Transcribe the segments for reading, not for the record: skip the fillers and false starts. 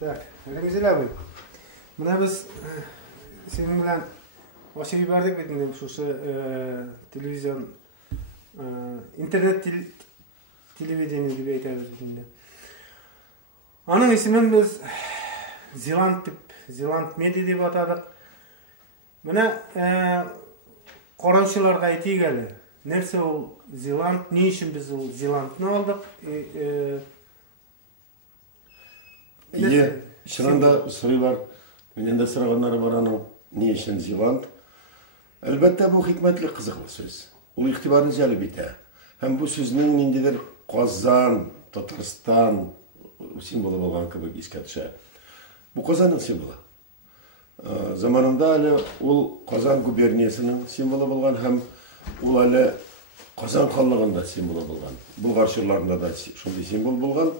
Так, Ремзел абый, мына біз сенің білән ашып ебардық бетінде шушы телевизион, интернет телевидение деп айтабыз бетінде. Аның исемен біз Зеланд медиа деп атадық. Мына қараушыларға айтайық әлі. Нәрсе ол Зеланд, не үшін біз ол Зеландны алдық? Шыранда сұрайлар, менен де сұрағанлары бар аның, не үшін Зеланд? Әлбәттә, бұл хикмәтлі қызықлы сөз. Ол иқтибарын жәлі бейті. Һәм бұл сөзінің нендедер Қазан, Татарстан символы болған кебек еске төшә. Бұл Қазанның символы. Заманында әлі ол Қазан губерниясының символы болған, һәм ол әлі Қазан ханлығында символы болған. Бұлғар жырларында да шундай символ болған.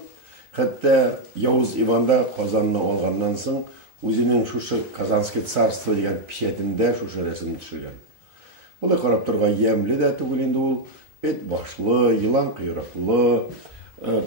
Хәтта Яуыз Иванда Қазанны алғаннан соң өзінің шушы Казанский царство деген печатінде шушы рәсімін төшерген. Бұлай қарап тұрған емлі дә түгел инде ул, эт башлы, йылан құйрыклы,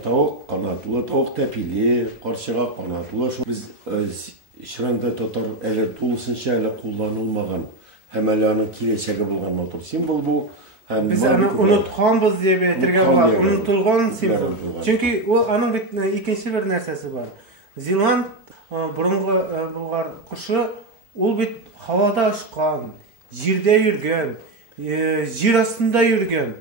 тауық қанатлы, тауық тәпиле, қаршыға қанатлы. Біз шыранда татар әлі тулысынша әлі қолданылмаған, һәм әлі аның келешегі болған матур символ бұл. Біз аны ұнытқанбыз деп әйтергә була, ұнытылған символ. Чөнки ол аның бит икенче бер нәрсәсе бар. Зеланд бұрынғы булган құшы, ул бит һавада ұшқан, җирдә йөргән, җир астында йөргән,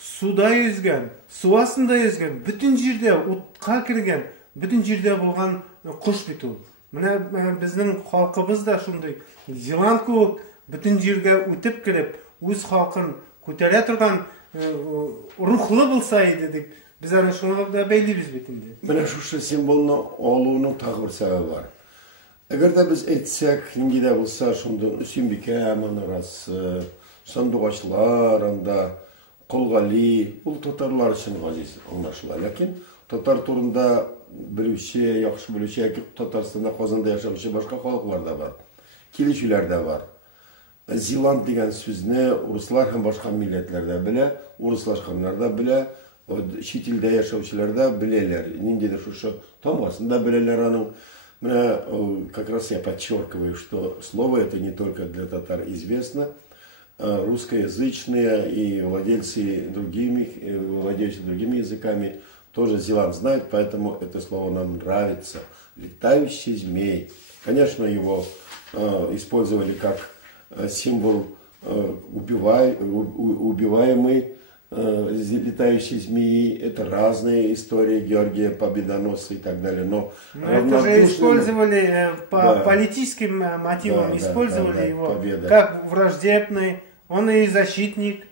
суда yüzгән, су астында yüзгән, бүтән җирдә утка кергән, бүтән җирдә булган құш бит ул. Менә безнең халкыбыз да шундый. Зеланд күк бүтән җиргә үтеп килеп, үз халкын көтәрә торган рухлы булса иде дип, без аны шуңа да бәйлибез бит инде. Менә шушы символны алуның тагы бер сәбәбе бар. Әгәр дә без әйтсәк, нинди дә булса, шундый Үсенбикә манарасы, Сандугачлар анда, Калгали, ул татарлар өчен газиз аңлашыла. Ләкин татар турында белүче, яхшы белүче, яки Татарстанда, Казанда яшәүче башка халыклар да бар. Килешүләр дә бар. Зеланд деген сүзне урыслар һәм башка милләтләр дә белә, урыслашканнар да белә, чит илдә яшәүчеләр дә беләләр. Ниндидер шушы тамгасында беләләр аның. Менә как раз я подчеркиваю, что слово это не только для татар известно, русскоязычные и владельцы владеющие другими языками тоже Зеланд знают, поэтому это слово нам нравится. Летающий змей. Конечно, его использовали как символ убиваемый летающей змеи. Это разные истории Георгия Победоносца и так далее. Но это же использовали по политическим мотивам, использовали его победа. Как враждебный. Он и защитник.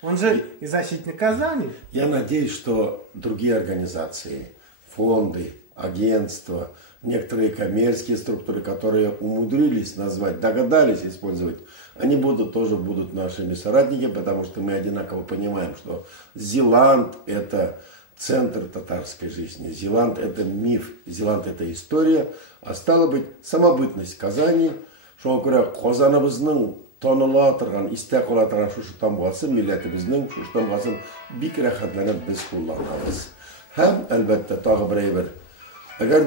Он же и защитник Казани. Я надеюсь, что другие организации, фонды, агентства, некоторые коммерческие структуры, которые умудрились назвать, догадались использовать, они тоже будут нашими соратниками, потому что мы одинаково понимаем, что Зеланд – это центр татарской жизни, Зеланд – это миф, Зеланд – это история, а стало быть, самобытность Казани, что Казаныбызның таныла торган, истә кала торган шушы тамгасы, милләтебезнең шушы тамгасын бик рәхәтләнеп без кулланабыз. Һәм әлбәттә тагы бер әйбер. Әгәр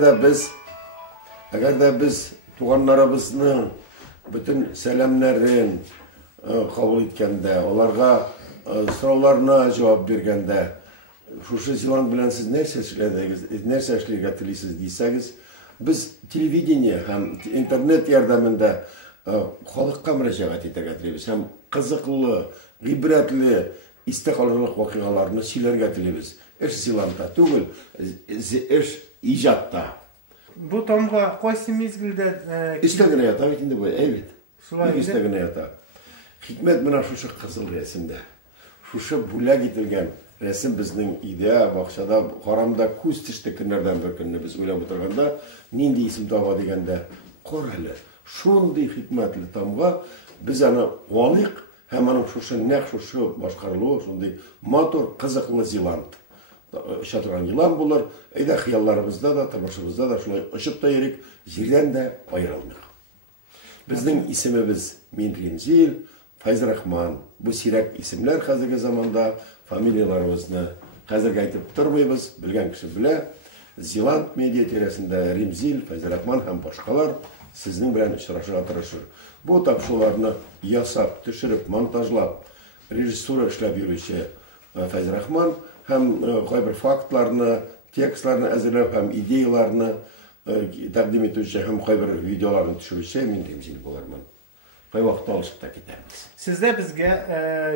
дә без туганнарыбызның бүтән сәламнәрен кабул иткәндә, аларга сорауларына җавап биргәндә, шушы Зеланд белән сез нәрсә эшләргә телисез дисәгез, без телевидение һәм интернет ярдәмендә халыкка мөрәҗәгать итәргә телибез һәм кызыклы, гыйбрәтле, истә калырлык вакыйгаларны сөйләргә телибез. Эш Зеландта түгел, эш иҗатта. Бу тамга кайсы мизгелдә Истә генә ята бит инде бу, әйбит. Шулай истә генә ята. Хикмәт менә шушы кызыл рәсемдә. Шушы бүләк ителгән рәсем безнең идея бакчада, карамда күз төште көннәрдән бер көнне без уйлап утырганда, нинди исем таба дигәндә, кара әле. Шундый хикмәтле тамга без аны алыйк һәм аның шушы нәкъ шушы башкарылуы шундый матур, кызыклы Зеланд. Оча торган йылан булыр, әйдә хыялларыбызда да, тормышыбызда да шулай очып та йөрик, җирдән дә аерылмыйк. Безнең исемебез Мин Ремзил, Файзрахман. Бу сирәк исемләр хәзерге заманда, фамилияларыбызны хәзерге әйтеп тормыйбыз, белгән кеше белә. Зеланд медиа тирәсендә Римзил, Фәйзрахман һәм башкалар сезнең белән очрашырга тырышыр. Бу тапшыруларны ясап, төшереп, монтажлап, режиссура эшләп йөрүче Фәйзрахман һәм кайбер фактларны, текстларны әзерләп һәм идеяларны тәкъдим итүче һәм кайбер видеоларны төшерүче мин Римзил булырмын. Кай вакытта алышып та китәбез. Siz de bizge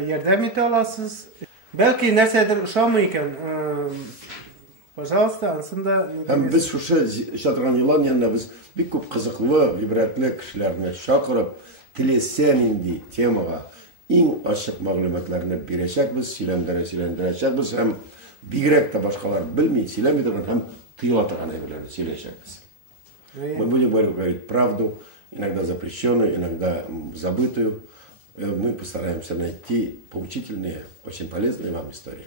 yardım ite alasınız. Belki нәрсәдер ошамый икән. Пожалуйста, ансында. Һәм без шушы шатырган елан янына без бик күп кызыклы, гыйбрәтле кешеләрне чакырып, теләсә нинди темага иң ачык мәгълүматларны бирәчәкбез, сөйләндерәчәкбез һәм бигрәк тә башкалар белми, сөйләми торган һәм тыела торган әйберләрне сөйләячәкбез. Мы будем говорить правду, иногда запрещенную, иногда забытую. Мы постараемся найти поучительные, очень полезные вам истории.